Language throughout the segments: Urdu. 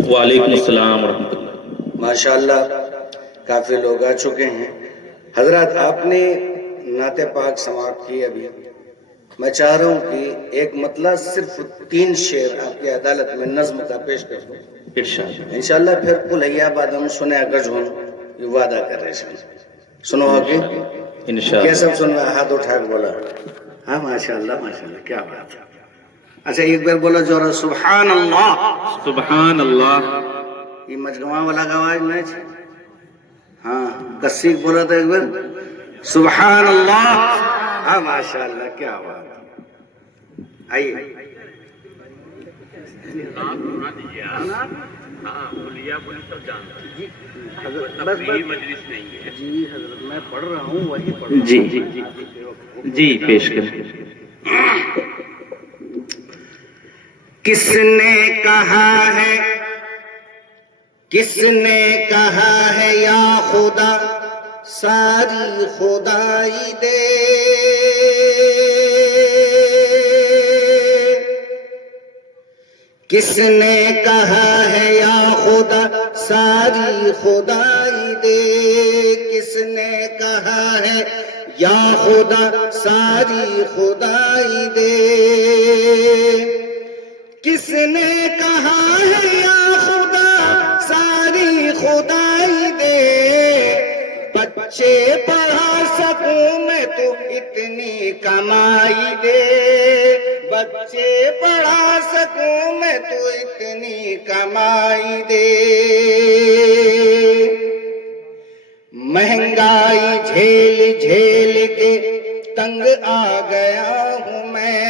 وعلیکم السلام ورحمۃ اللہ۔ ماشاءاللہ کافی لوگ آ چکے ہیں۔ حضرات آپ نے نعت پاک سماعت کی ابھی، میں چاہ رہا ہوں کہ ایک مطلع صرف 3 شعر آپ کی عدالت میں نظم کا پیش کر دوں ارشاد۔ انشاءاللہ پھر کل حیا بعد ہم سنے گج ہوں یہ وعدہ کر رہے ہیں سنو ہوگی انشاءاللہ۔ کیسا سن رہا ہاتھ اٹھا کے بولا ہاں ماشاءاللہ کیا بات ہے۔ اچھا ایک بار بولا جو رہا سبحان اللہ سبحان اللہ۔ یہ مجموعہ والا گواز نہیں چھے ہاں کسی بولا تھا ایک بار سبحان اللہ ہاں ماشاءاللہ کیا بات ہے۔ آئیے جی حضرت میں پڑھ رہا ہوں وہی پڑھ رہا ہوں جی پیش کر۔ کس نے کہا ہے یا خدا ساری خدائی دے، کس نے کہا ہے یا خدا ساری خدائی دے، کس نے کہا ہے یا خدا ساری خدائی دے، کس نے کہا ہے یا خدا ساری خدائی دے، بچے پڑھا سکوں میں تو اتنی کمائی دے، بچے پڑھا سکوں میں تو اتنی کمائی دے، مہنگائی جھیل جھیل کے تنگ آ گیا ہوں میں،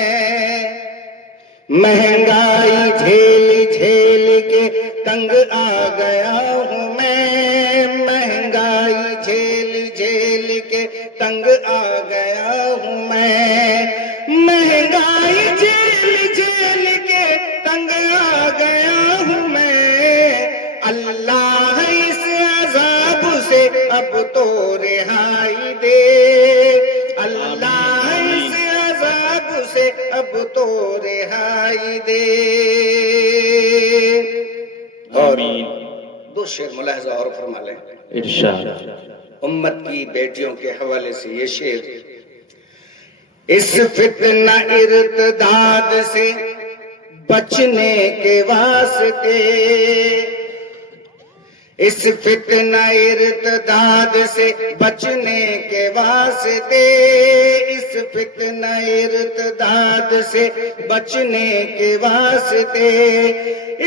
مہنگائی جھیل جھیل کے تنگ آ گیا ہوں میں، مہنگائی جھیل جھیل کے تنگ آ گیا ہوں میں، مہنگائی جھیل جھیل کے تنگ آ گیا ہوں میں، اللہ اس عذاب سے اب تو رہائی دے، اللہ اس عذاب سے اب تو رہائی دے۔ اور دو شعر ملاحظہ اور فرما لیں ارشاد۔ امت کی بیٹیوں کے حوالے سے یہ شعر، اس فتنہ ارتداد سے بچنے کے واسطے، اس فتنہ ارتداد سے بچنے کے واسطے، اس فتنہ ارتداد سے بچنے کے واسطے،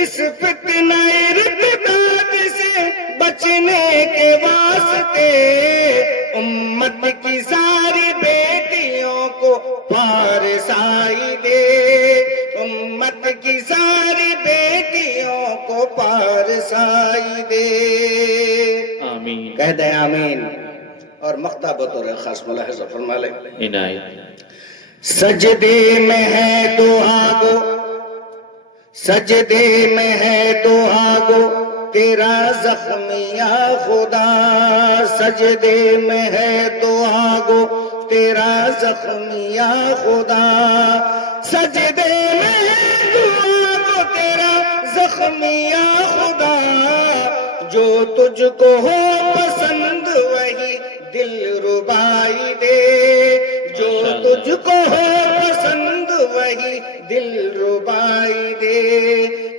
اس فتنہ ارتداد سے بچنے کے واسطے، امت کی ساری بیٹیوں کو پارسائی دے، امت کی ساری بیٹیوں کو پارسائی دے، آمین۔ کہہ دیں آمین۔ اور مقطع بطور خاص ملاحظہ فرما لیں عنایت۔ سجدے میں ہے تو آگو، سجدے میں ہے تو آگو تیرا زخمیہ خدا، سجدے میں ہے تو آگو تیرا زخمیہ خدا، سجدے میں ہے تو آگو تیرا زخمیہ خدا، جو تجھ کو ہو پسند وہی دل ربائی دے، جو تجھ کو ہو پسند وہی دل ربائی دے،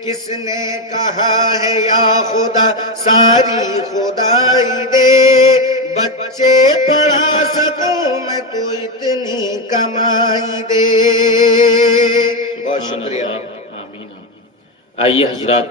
کس نے کہا ہے یا خدا ساری خدائی دے، بچے پڑھا سکوں میں تو اتنی کمائی دے۔ بہت شکریہ۔ آمین۔ آئیے حضرات